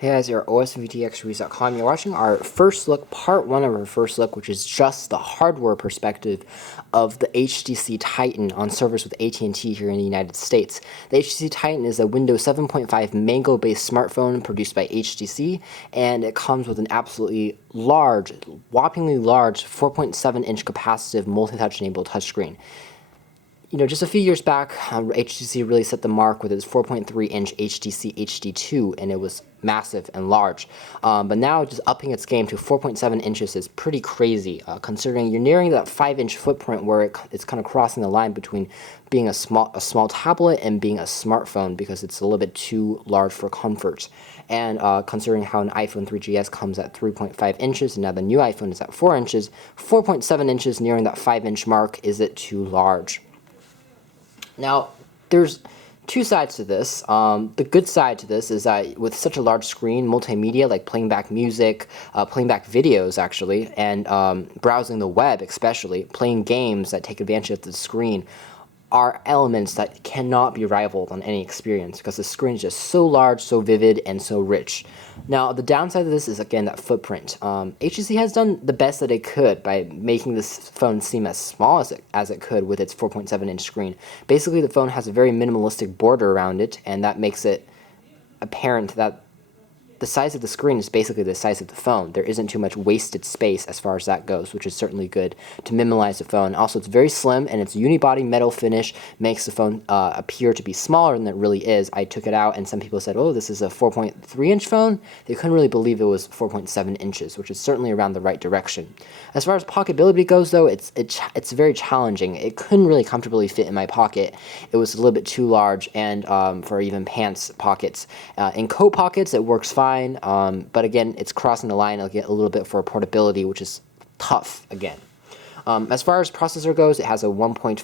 Hey guys, you're OSMVTXReviews.com. You're watching our first look, part one of our first look, which is just the hardware perspective of the HTC Titan on servers with AT&T here in the United States. The HTC Titan is a Windows 7.5 Mango-based smartphone produced by HTC, and it comes with an absolutely large, whoppingly large 4.7-inch capacitive multi-touch enabled touchscreen. Just a few years back, HTC really set the mark with its 4.3-inch HTC HD2, and it was massive and large. But now, just upping its game to 4.7 inches is pretty crazy, considering you're nearing that 5-inch footprint where it's kind of crossing the line between being a small tablet and being a smartphone because it's a little bit too large for comfort. And considering how an iPhone 3GS comes at 3.5 inches, and now the new iPhone is at 4 inches, 4.7 inches nearing that 5-inch mark, is it too large? Now, there's two sides to this. The good side to this is that with such a large screen, multimedia, like playing back music, playing back videos actually, and browsing the web especially, playing games that take advantage of the screen, are elements that cannot be rivaled on any experience because the screen is just so large, so vivid, and so rich. Now, the downside of this is, again, that footprint. HTC has done the best that it could by making this phone seem as small as it could with its 4.7-inch screen. Basically, the phone has a very minimalistic border around it, and that makes it apparent that the size of the screen is basically the size of the phone. There isn't too much wasted space as far as that goes, which is certainly good to minimalize the phone. Also, it's very slim, and its unibody metal finish makes the phone appear to be smaller than it really is. I took it out, and some people said, oh, this is a 4.3-inch phone. They couldn't really believe it was 4.7 inches, which is certainly around the right direction. As far as pocketability goes, though, it's very challenging. It couldn't really comfortably fit in my pocket. It was a little bit too large, and for even pants pockets. In coat pockets, it works fine. But again, it's crossing the line a little bit for portability, which is tough again. As far as processor goes, it has a 1.5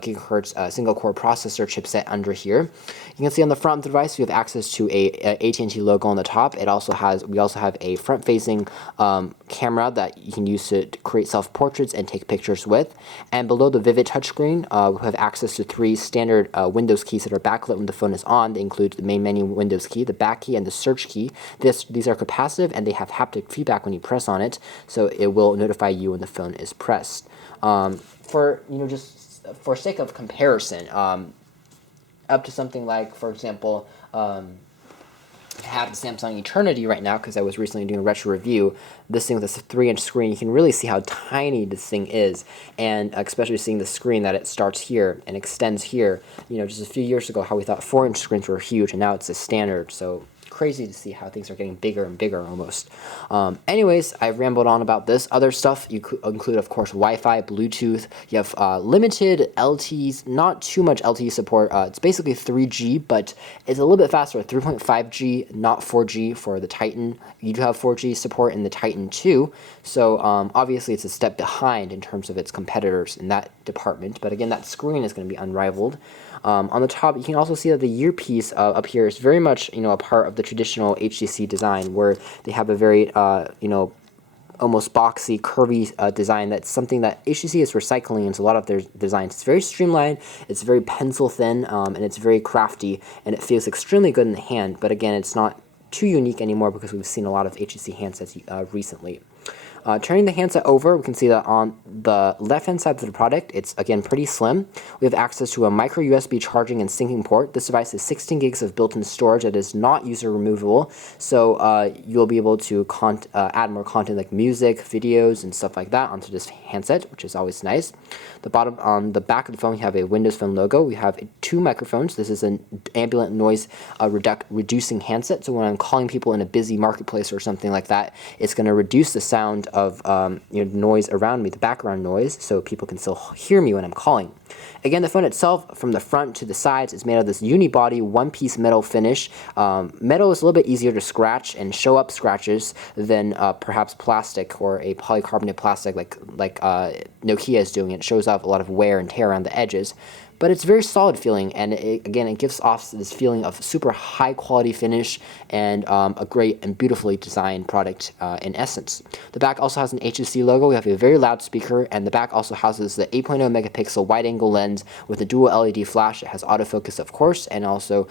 gigahertz single-core processor chipset under here. You can see on the front of the device, we have access to a AT&T logo on the top. We also have a front-facing camera that you can use to create self-portraits and take pictures with. And below the Vivid touchscreen, we have access to 3 standard Windows keys that are backlit when the phone is on. They include the main menu Windows key, the back key, and the search key. These are capacitive, and they have haptic feedback when you press on it, so it will notify you when the phone is pressed. Just for sake of comparison, up to something like, for example, I have the Samsung Eternity right now because I was recently doing a retro review. This thing with a 3-inch screen, you can really see how tiny this thing is, and especially seeing the screen that it starts here and extends here. Just a few years ago, how we thought 4-inch screens were huge, and now it's a standard. So crazy to see how things are getting bigger and bigger almost. Anyways, I've rambled on about this. Other stuff you could include, of course, Wi-Fi, Bluetooth. You have limited LTEs, not too much LTE support. It's basically 3G, but it's a little bit faster at 3.5G, not 4G for the Titan. You do have 4G support in the Titan 2, so obviously it's a step behind in terms of its competitors in that department. But again, that screen is going to be unrivaled. On the top, you can also see that the earpiece up here is very much, a part of the traditional HTC design, where they have a very, almost boxy, curvy design. That's something that HTC is recycling into a lot of their designs. It's very streamlined, it's very pencil thin, and it's very crafty, and it feels extremely good in the hand. But again, it's not too unique anymore because we've seen a lot of HTC handsets recently. Turning the handset over, we can see that on the left-hand side of the product, it's, again, pretty slim. We have access to a micro USB charging and syncing port. This device has 16 gigs of built-in storage that is not user removable, so you'll be able to add more content like music, videos, and stuff like that onto this handset, which is always nice. On the back of the phone, we have a Windows Phone logo. We have 2 microphones. This is an ambient noise reducing handset, so when I'm calling people in a busy marketplace or something like that, it's going to reduce the sound of noise around me, the background noise, so people can still hear me when I'm calling. Again, the phone itself, from the front to the sides, is made of this unibody, one-piece metal finish. Metal is a little bit easier to scratch and show up scratches than perhaps plastic or a polycarbonate plastic like Nokia is doing. It shows off a lot of wear and tear around the edges. but it's very solid feeling, and again, it gives off this feeling of super high quality finish and a great and beautifully designed product in essence. The back also has an HTC logo. We have a very loud speaker, and the back also houses the 8.0 megapixel wide angle lens with a dual LED flash. It has autofocus, of course, and also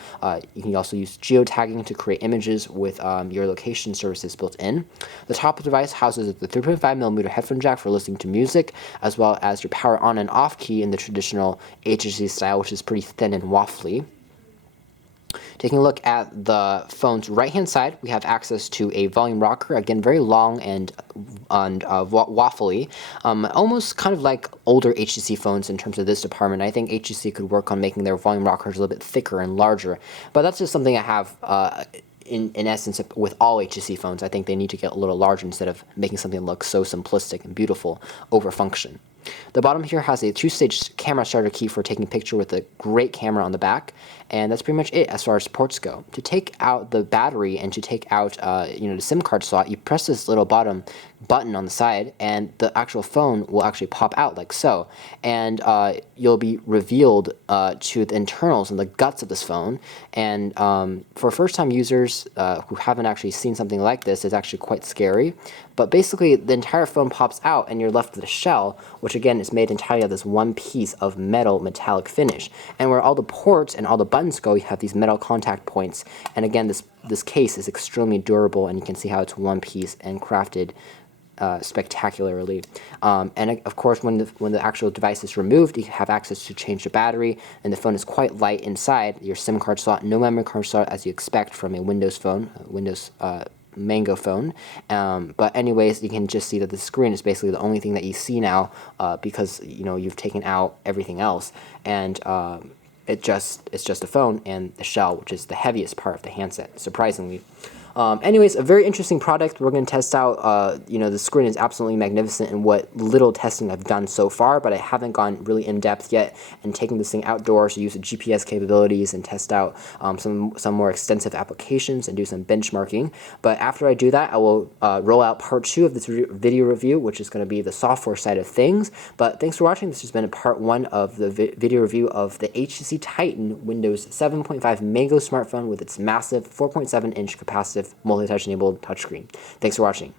you can also use geotagging to create images with your location services built in. The top device houses the 3.5mm headphone jack for listening to music, as well as your power on and off key in the traditional HTC style, which is pretty thin and waffly. Taking a look at the phone's right-hand side, we have access to a volume rocker, again very long and waffly, almost kind of like older HTC phones in terms of this department. I think HTC could work on making their volume rockers a little bit thicker and larger, but that's just something I have in essence with all HTC phones. I think they need to get a little larger instead of making something look so simplistic and beautiful over function. The bottom here has a two-stage camera starter key for taking a picture with a great camera on the back, and that's pretty much it as far as ports go. To take out the battery and to take out the SIM card slot, you press this little bottom button on the side, and the actual phone will actually pop out like so, and you'll be revealed to the internals and the guts of this phone. And for first-time users who haven't actually seen something like this, it's actually quite scary. But basically, the entire phone pops out, and you're left with a shell, which again is made entirely of this one piece of metallic finish. And where all the ports and all the buttons go, you have these metal contact points. And again, this case is extremely durable, and you can see how it's one piece and crafted spectacularly. And of course, when the actual device is removed, you have access to change the battery, and the phone is quite light inside. Your SIM card slot, no memory card slot as you expect from a Windows phone, Windows Mango phone. But anyways, you can just see that the screen is basically the only thing that you see now because you've taken out everything else, and it's just a phone and the shell, which is the heaviest part of the handset, surprisingly. Anyways, a very interesting product. We're going to test out, the screen is absolutely magnificent in what little testing I've done so far, but I haven't gone really in-depth yet and taking this thing outdoors to use the GPS capabilities and test out some more extensive applications and do some benchmarking. But after I do that, I will roll out part 2 of this video review, which is going to be the software side of things. But thanks for watching. This has been a part 1 of the video review of the HTC Titan Windows 7.5 Mango smartphone with its massive 4.7-inch capacitive multi-touch enabled touchscreen. Thanks for watching.